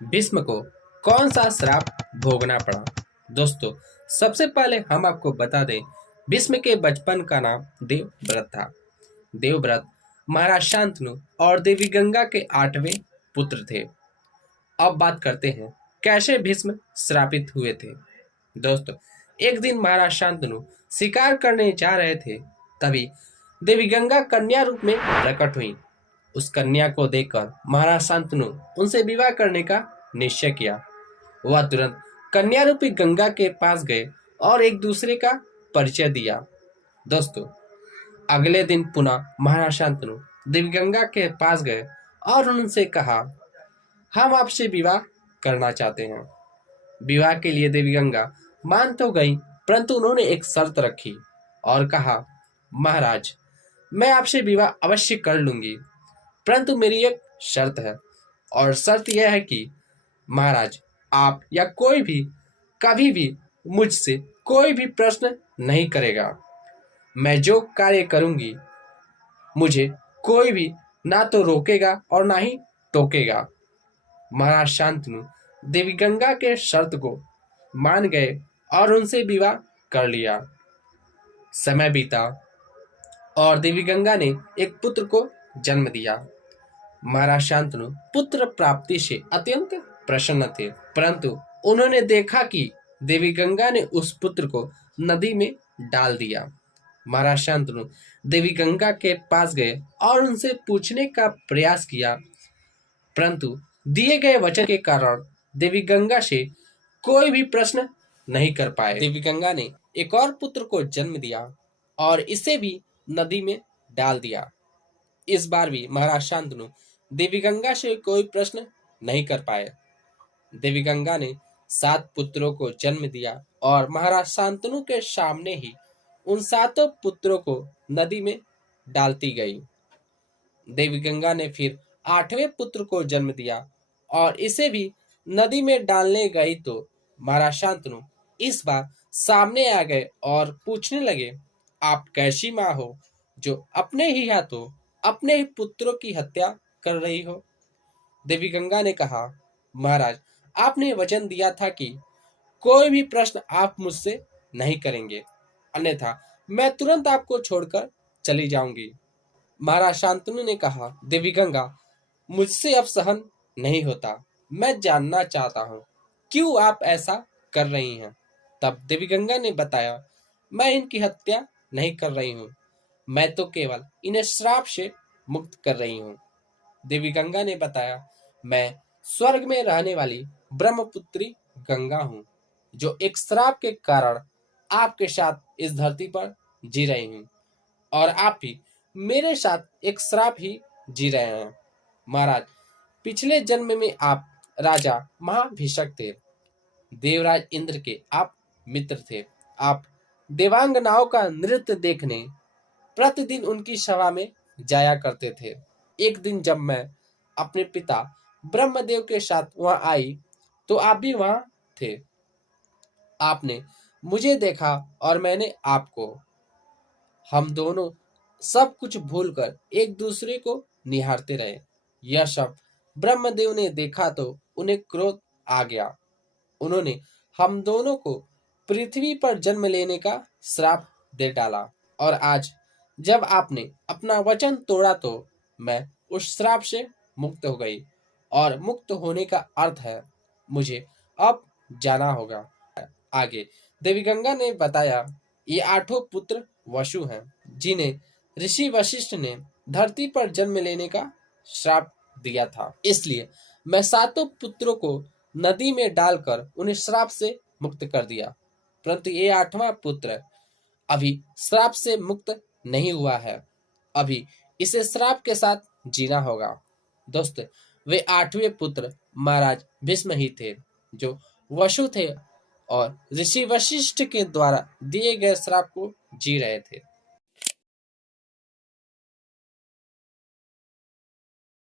भीष्म को कौन सा श्राप भोगना पड़ा। दोस्तों, सबसे पहले हम आपको बता दें, भीष्म के बचपन का नाम देवव्रत था। देवव्रत महाराज शांतनु और देवी गंगा के 8वें पुत्र थे। अब बात करते हैं कैसे भीष्म श्रापित हुए थे। दोस्तों, एक दिन महाराज शांतनु शिकार करने जा रहे थे, तभी देवी गंगा कन्या रूप में प्रकट हुई। उस कन्या को देखकर महाराज शांतनु उनसे विवाह करने का निश्चय किया। वह तुरंत कन्या रूपी गंगा के पास गए और एक दूसरे का परिचय दिया। दोस्तों, अगले दिन पुनः महाराज शांतनु देवी गंगा के पास गए और उनसे कहा, हम आपसे विवाह करना चाहते हैं। विवाह के लिए देवी गंगा मान तो गई, परंतु उन्होंने एक शर्त रखी और कहा, महाराज, मैं आपसे विवाह अवश्य कर लूंगी, परंतु मेरी एक शर्त है, और शर्त यह है कि महाराज, आप या कोई भी कभी भी मुझसे कोई भी प्रश्न नहीं करेगा। मैं जो कार्य करूंगी मुझे कोई भी ना तो रोकेगा और ना ही टोकेगा। महाराज शांतनु देवी गंगा के शर्त को मान गए और उनसे विवाह कर लिया। समय बीता और देवी गंगा ने एक पुत्र को जन्म दिया। महाराज शांतनु पुत्र प्राप्ति से अत्यंत प्रसन्न थे, परंतु उन्होंने देखा कि देवी गंगा ने उस पुत्र को नदी में डाल दिया। महाराज शांतनु देवी गंगा के पास गए और उनसे पूछने का प्रयास किया, परंतु दिए गए वचन के कारण देवी गंगा से कोई भी प्रश्न नहीं कर पाए। देवी गंगा ने एक और पुत्र को जन्म दिया और इसे भी नदी में डाल दिया। इस बार भी महाराज शांतनु देवी गंगा से कोई प्रश्न नहीं कर पाए। देवी गंगा ने 7 पुत्रों को जन्म दिया और महाराज शांतनु के सामने ही उन 7 पुत्रों को नदी में डालती गई। देवी गंगा ने फिर 8वें पुत्र को जन्म दिया और इसे भी नदी में डालने गई तो महाराज शांतनु इस बार सामने आ गए और पूछने लगे, आप कैसी माँ हो जो अपने ही हाथों अपने ही पुत्रों की हत्या कर रही हो। देवी गंगा ने कहा, महाराज, आपने वचन दिया था कि कोई भी प्रश्न आप मुझसे नहीं करेंगे, अन्यथा मैं तुरंत आपको छोड़कर चली जाऊंगी। महाराज शांतनु ने कहा, देवी गंगा, मुझसे अब सहन नहीं होता, मैं जानना चाहता हूँ क्यों आप ऐसा कर रही हैं। तब देवी गंगा ने बताया, मैं इनकी हत्या नहीं कर रही हूँ, मैं तो केवल इन्हें श्राप से मुक्त कर रही हूँ। देवी गंगा ने बताया, मैं स्वर्ग में रहने वाली ब्रह्मपुत्री गंगा हूँ, जो एक श्राप के कारण आपके साथ इस धरती पर जी रही हूँ, और आप भी मेरे साथ एक श्राप ही जी रहे हैं। महाराज, पिछले जन्म में आप राजा महाभिषक थे, देवराज इंद्र के आप मित्र थे। आप देवांगनाओं का नृत्य देखने प्रतिदिन उनकी सभा में जाया करते थे। एक दिन जब मैं अपने पिता ब्रह्मदेव के साथ वहां आई तो आप भी वहां थे। आपने मुझे देखा और मैंने आपको। हम दोनों सब कुछ भूलकर एक दूसरे को निहारते रहे। यह सब ब्रह्मदेव ने देखा तो उन्हें क्रोध आ गया। उन्होंने हम दोनों को पृथ्वी पर जन्म लेने का श्राप दे डाला, और आज जब आपने अपना वचन तोड़ा तो मैं उस श्राप से मुक्त हो गई, और मुक्त होने का अर्थ है मुझे अब जाना होगा। आगे देवी गंगा ने बताया, ये 8 पुत्र वसु हैं, जिन्हें ऋषि वशिष्ठ ने धरती पर जन्म लेने का श्राप दिया था। इसलिए मैं 7 पुत्रों को नदी में डालकर उन्हें श्राप से मुक्त कर दिया, परंतु ये 8वां पुत्र अभी श्राप से मुक्त नहीं हुआ है। अभी इसे श्राप के साथ जीना होगा। दोस्त, वे 8वें पुत्र महाराज भीष्म ही थे, जो वसु थे और ऋषि वशिष्ठ के द्वारा दिए गए श्राप को जी रहे थे।